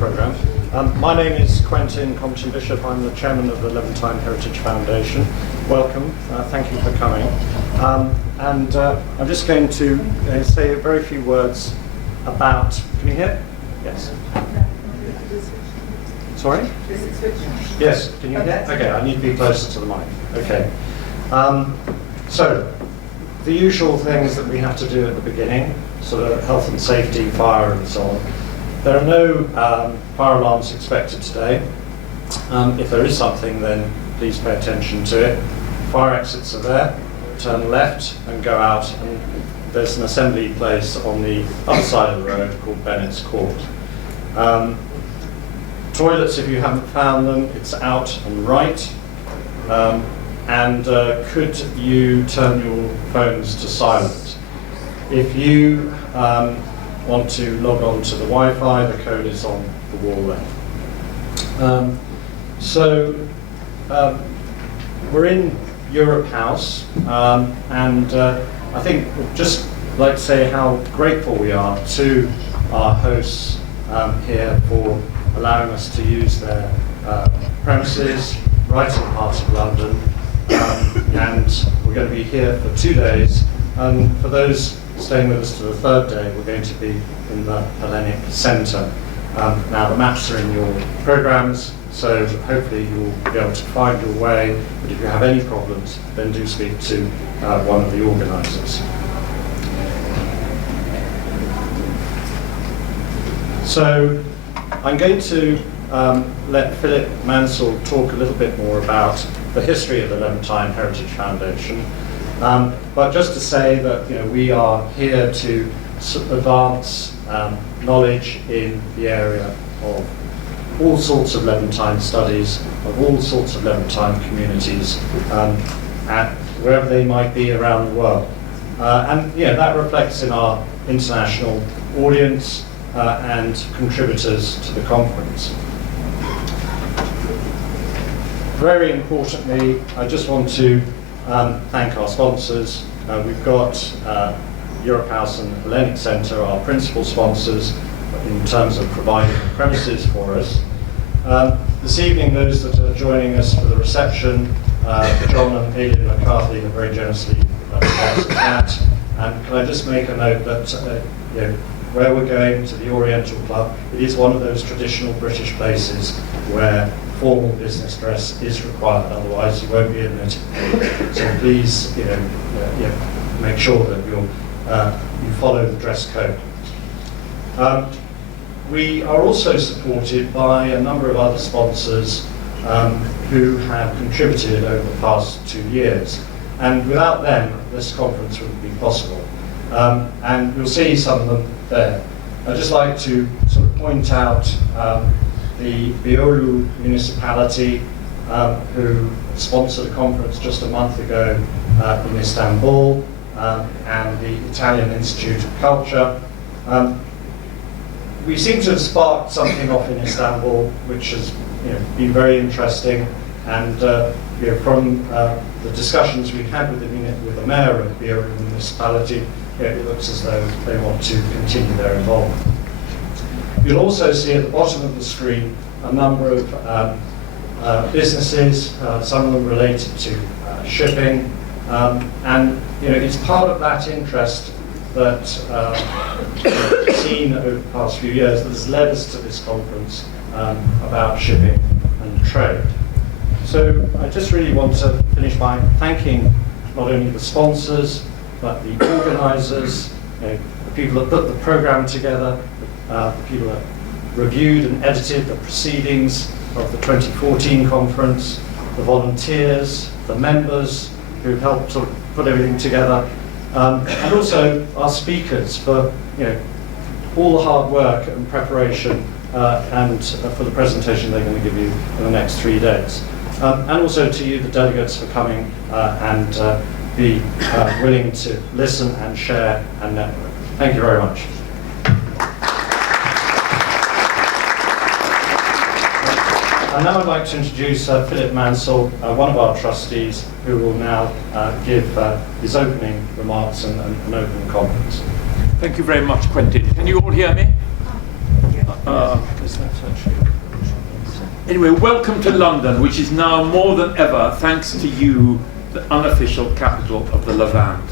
Program. My name is Quentin Compton-Bishop. I'm the chairman of the Levantine Heritage Foundation. Welcome. Thank you for coming. I'm just going to say a very few words about. Can you hear? Yes. Sorry? Yes. Can you hear? Okay. I need to be closer to the mic. Okay. So the usual things that we have to do at the beginning, sort of health and safety, fire, and so on. There are no fire alarms expected today. If there is something, then please pay attention to it. Fire exits are there. Turn left and go out, and there's an assembly place on the other side of the road called Bennett's Court. Toilets, if you haven't found them, it's out and right. Could you turn your phones to silent? If you want to log on to the Wi-Fi, the code is on the wall there. We're in Europe House, I think we'd just like to say how grateful we are to our hosts here for allowing us to use their premises right in the heart of London. And we're going to be here for 2 days, and for those staying with us to the third day, we're going to be in the Hellenic Centre. Now the maps are in your programmes, so hopefully you'll be able to find your way, but if you have any problems, then do speak to one of the organisers. So I'm going to let Philip Mansel talk a little bit more about the history of the Levantine Heritage Foundation. But just to say that we are here to advance knowledge in the area of all sorts of Levantine studies, of all sorts of Levantine communities, at wherever they might be around the world. That reflects in our international audience and contributors to the conference. Very importantly, I just want to thank our sponsors. We've got Europe House and Hellenic Centre, our principal sponsors in terms of providing the premises for us. This evening, those that are joining us for the reception, John and Aileen McCarthy have very generously sponsored that. And can I just make a note that where we're going to the Oriental Club, it is one of those traditional British places where formal business dress is required, otherwise you won't be admitted. So please, make sure that you follow the dress code. We are also supported by a number of other sponsors who have contributed over the past 2 years, and without them, this conference wouldn't be possible. And you'll see some of them there. I'd just like to sort of point out the Beyoğlu municipality, who sponsored a conference just a month ago in Istanbul, and the Italian Institute of Culture. We seem to have sparked something off in Istanbul, which has been very interesting, and from the discussions we've had with the mayor of Beyoğlu municipality, it looks as though they want to continue their involvement. You'll also see at the bottom of the screen a number of businesses, some of them related to shipping, and it's part of that interest that we've seen over the past few years that has led us to this conference about shipping and trade. So I just really want to finish by thanking not only the sponsors, but the organisers, the people that put the programme together, the people that reviewed and edited the proceedings of the 2014 conference, the volunteers, the members who helped sort of put everything together, and also our speakers for all the hard work and preparation and for the presentation they're going to give you in the next 3 days. And also to you, the delegates, for coming and be willing to listen and share and network. Thank you very much. And now I'd like to introduce Philip Mansel, one of our trustees, who will now give his opening remarks and an opening conference. Thank you very much, Quentin. Can you all hear me? Is that Anyway, welcome to London, which is now more than ever, thanks to you, the unofficial capital of the Levant.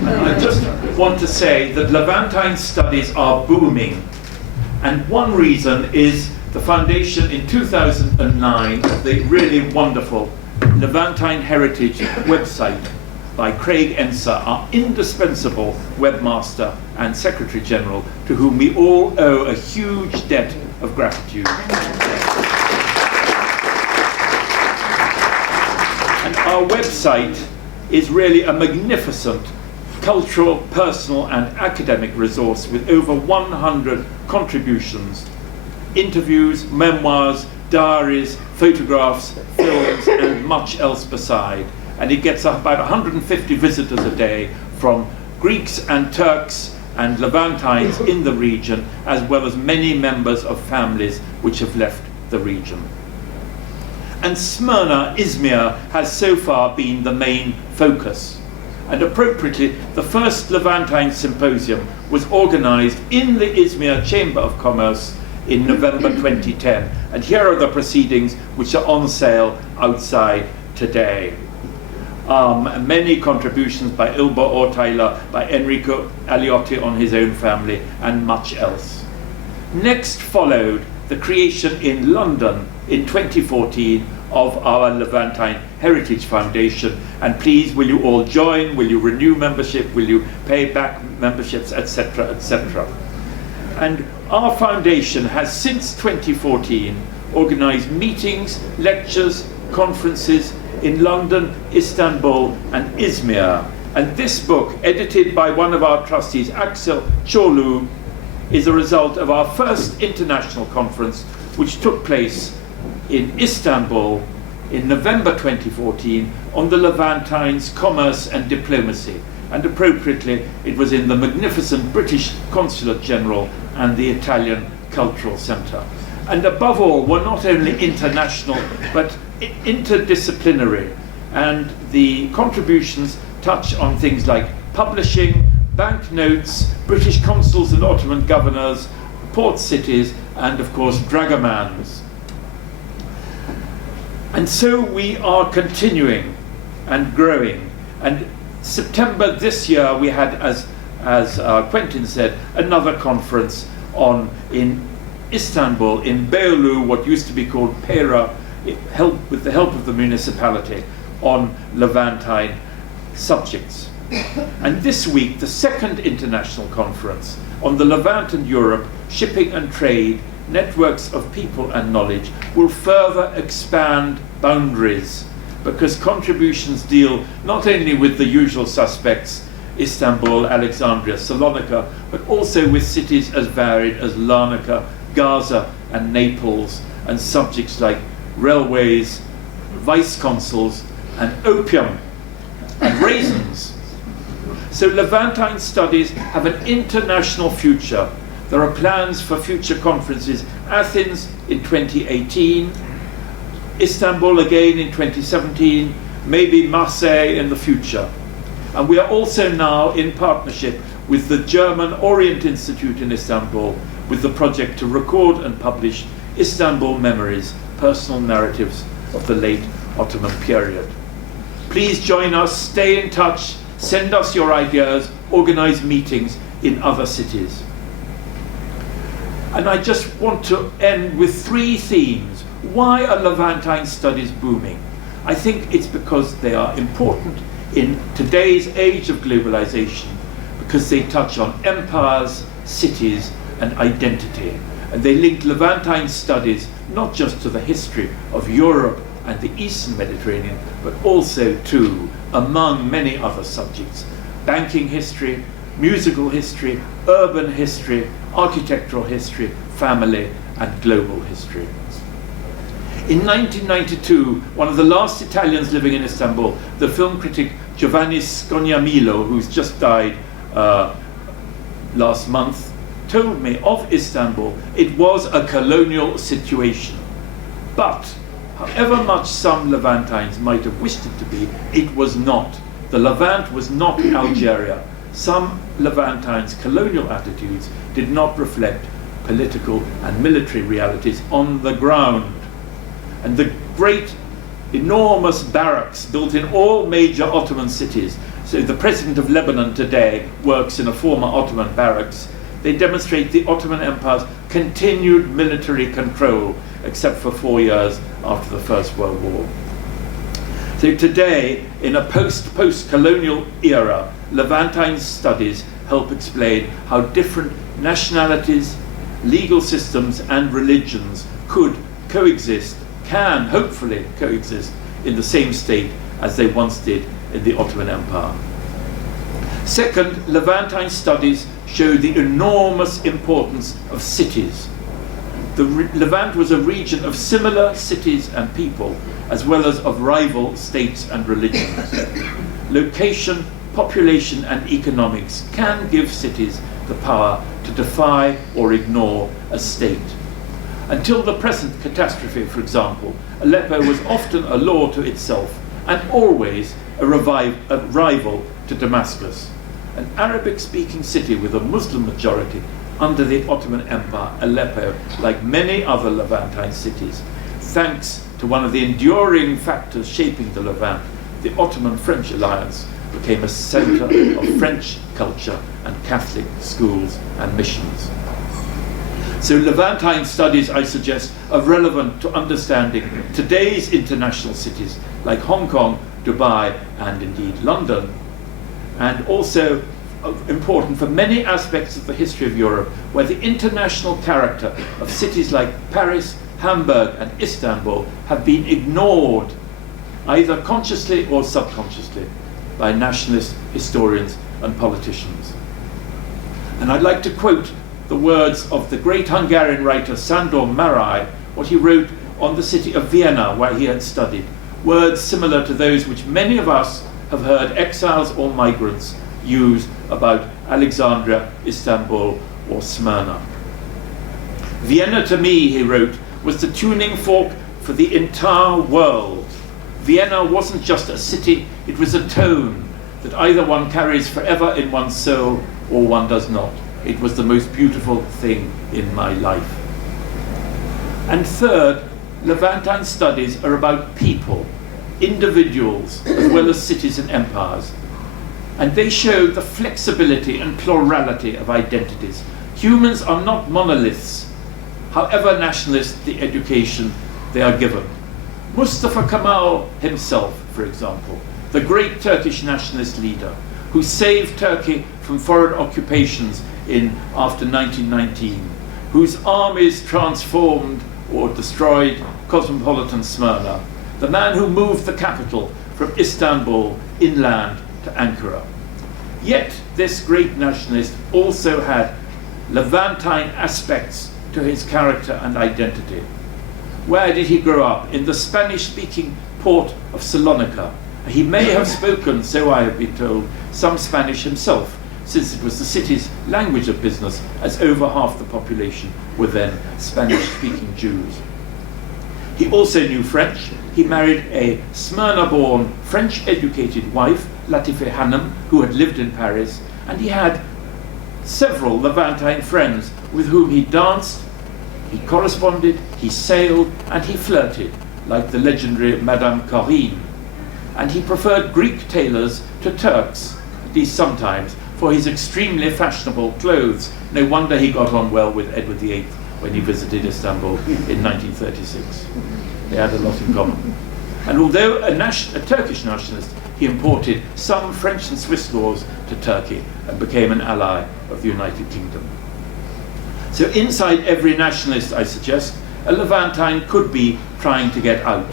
And I just want to say that Levantine studies are booming. And one reason is the foundation in 2009 of the really wonderful Levantine Heritage website by Craig Enser, our indispensable webmaster and Secretary General, to whom we all owe a huge debt of gratitude. And our website is really a magnificent cultural, personal and academic resource with over 100 contributions, interviews, memoirs, diaries, photographs, films and much else beside. And it gets about 150 visitors a day from Greeks and Turks and Levantines in the region, as well as many members of families which have left the region. And Smyrna, Izmir, has so far been the main focus. And appropriately, the first Levantine Symposium was organized in the Izmir Chamber of Commerce in November 2010. And here are the proceedings which are on sale outside today. Many contributions by Ilba Ortailer, by Enrico Aliotti on his own family, and much else. Next followed the creation in London in 2014 of our Levantine Heritage Foundation. And please, will you all join? Will you renew membership? Will you pay back memberships, etc., etc.? And our foundation has, since 2014, organized meetings, lectures, conferences in London, Istanbul, and Izmir. And this book, edited by one of our trustees, Axel Çorlu, is a result of our first international conference, which took place in Istanbul in November 2014 on the Levantines, commerce and diplomacy. And appropriately, it was in the magnificent British Consulate General and the Italian Cultural Centre. And above all, were not only international, but interdisciplinary. And the contributions touch on things like publishing, banknotes, British consuls and Ottoman governors, port cities, and of course, dragomans. And so we are continuing and growing. And September this year, we had, as Quentin said, another conference in Istanbul, in Beyoğlu, what used to be called Pera, with the help of the municipality, on Levantine subjects. And this week, the second international conference on the Levant and Europe, shipping and trade, networks of people and knowledge, will further expand boundaries, because contributions deal not only with the usual suspects, Istanbul, Alexandria, Salonika, but also with cities as varied as Larnaca, Gaza and Naples, and subjects like railways, vice-consuls, and opium, and raisins. So Levantine studies have an international future. There are plans for future conferences: Athens in 2018, Istanbul again in 2017, maybe Marseille in the future. And we are also now in partnership with the German Orient Institute in Istanbul with the project to record and publish Istanbul Memories, personal narratives of the late Ottoman period. Please join us, stay in touch, send us your ideas, organize meetings in other cities. And I just want to end with three themes. Why are Levantine studies booming? I think it's because they are important in today's age of globalization, because they touch on empires, cities, and identity. And they link Levantine studies not just to the history of Europe and the Eastern Mediterranean, but also to, among many other subjects, banking history, musical history, urban history, architectural history, family, and global history. In 1992, one of the last Italians living in Istanbul, the film critic Giovanni Scognamillo, who's just died last month, told me of Istanbul, it was a colonial situation. But however much some Levantines might have wished it to be, it was not. The Levant was not Algeria. Some Levantines' colonial attitudes did not reflect political and military realities on the ground. And the great, enormous barracks built in all major Ottoman cities. So the president of Lebanon today works in a former Ottoman barracks. They demonstrate the Ottoman Empire's continued military control, except for 4 years after the First World War. So today, in a post-colonial era, Levantine studies help explain how different nationalities, legal systems, and religions could coexist, can hopefully coexist in the same state as they once did in the Ottoman Empire. Second, Levantine studies show the enormous importance of cities. The Levant was a region of similar cities and people, as well as of rival states and religions. Location, population, and economics can give cities the power to defy or ignore a state. Until the present catastrophe, for example, Aleppo was often a law to itself and always a rival to Damascus. An Arabic-speaking city with a Muslim majority under the Ottoman Empire, Aleppo, like many other Levantine cities, thanks to one of the enduring factors shaping the Levant, the Ottoman-French alliance, became a center of French culture and Catholic schools and missions. So Levantine studies, I suggest, are relevant to understanding today's international cities like Hong Kong, Dubai, and indeed London, and also important for many aspects of the history of Europe, where the international character of cities like Paris, Hamburg, and Istanbul have been ignored, either consciously or subconsciously, by nationalist historians and politicians. And I'd like to quote the words of the great Hungarian writer Sándor Márai, what he wrote on the city of Vienna, where he had studied, words similar to those which many of us have heard exiles or migrants use about Alexandria, Istanbul, or Smyrna. Vienna, to me, he wrote, was the tuning fork for the entire world. Vienna wasn't just a city, it was a tone that either one carries forever in one's soul or one does not. It was the most beautiful thing in my life. And third, Levantine studies are about people, individuals, as well as cities and empires. And they show the flexibility and plurality of identities. Humans are not monoliths, however nationalist the education they are given. Mustafa Kemal himself, for example, the great Turkish nationalist leader who saved Turkey from foreign occupations after 1919, whose armies transformed or destroyed cosmopolitan Smyrna, the man who moved the capital from Istanbul inland to Ankara. Yet this great nationalist also had Levantine aspects to his character and identity. Where did he grow up? In the Spanish-speaking port of Salonika. He may have spoken, so I have been told, some Spanish himself, since it was the city's language of business, as over half the population were then Spanish-speaking Jews. He also knew French. He married a Smyrna-born, French-educated wife, Latife Hanım, who had lived in Paris, and he had several Levantine friends with whom he danced, he corresponded, he sailed, and he flirted, like the legendary Madame Corinne. And he preferred Greek tailors to Turks, at least sometimes, for his extremely fashionable clothes. No wonder he got on well with Edward VIII when he visited Istanbul in 1936. They had a lot in common. And although a Turkish nationalist, he imported some French and Swiss laws to Turkey and became an ally of the United Kingdom. So inside every nationalist, I suggest, a Levantine could be trying to get out.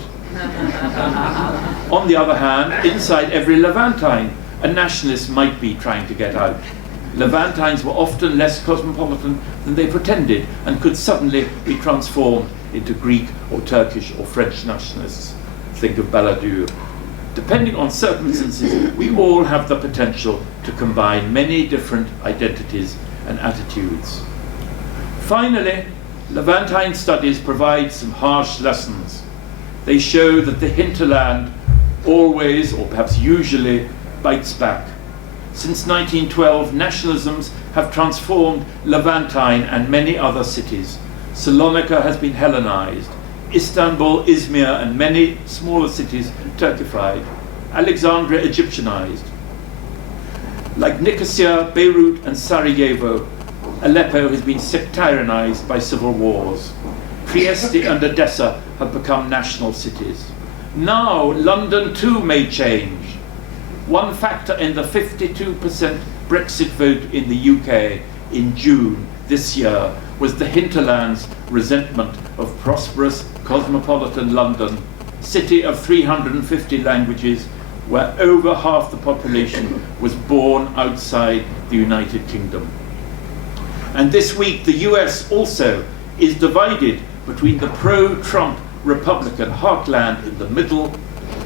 On the other hand, inside every Levantine, a nationalist might be trying to get out. Levantines were often less cosmopolitan than they pretended and could suddenly be transformed into Greek or Turkish or French nationalists. Think of Balladur. Depending on circumstances, we all have the potential to combine many different identities and attitudes. Finally, Levantine studies provide some harsh lessons. They show that the hinterland always, or perhaps usually, bites back. Since 1912, nationalisms have transformed Levantine and many other cities. Salonika has been Hellenized. Istanbul, Izmir, and many smaller cities Turkified. Alexandria Egyptianized. Like Nicosia, Beirut, and Sarajevo, Aleppo has been sectarianized by civil wars. Trieste and Odessa have become national cities. Now, London too may change. One factor in the 52% Brexit vote in the UK in June this year was the hinterland's resentment of prosperous, cosmopolitan London, city of 350 languages, where over half the population was born outside the United Kingdom. And this week, the US also is divided between the pro-Trump Republican heartland in the middle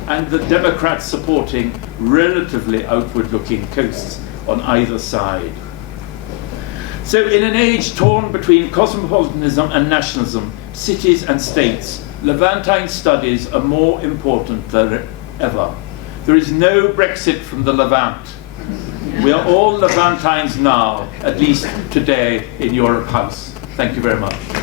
and the Democrats supporting relatively outward-looking coasts on either side. So in an age torn between cosmopolitanism and nationalism, cities and states, Levantine studies are more important than ever. There is no Brexit from the Levant. We are all Levantines now, at least today in Europe House. Thank you very much.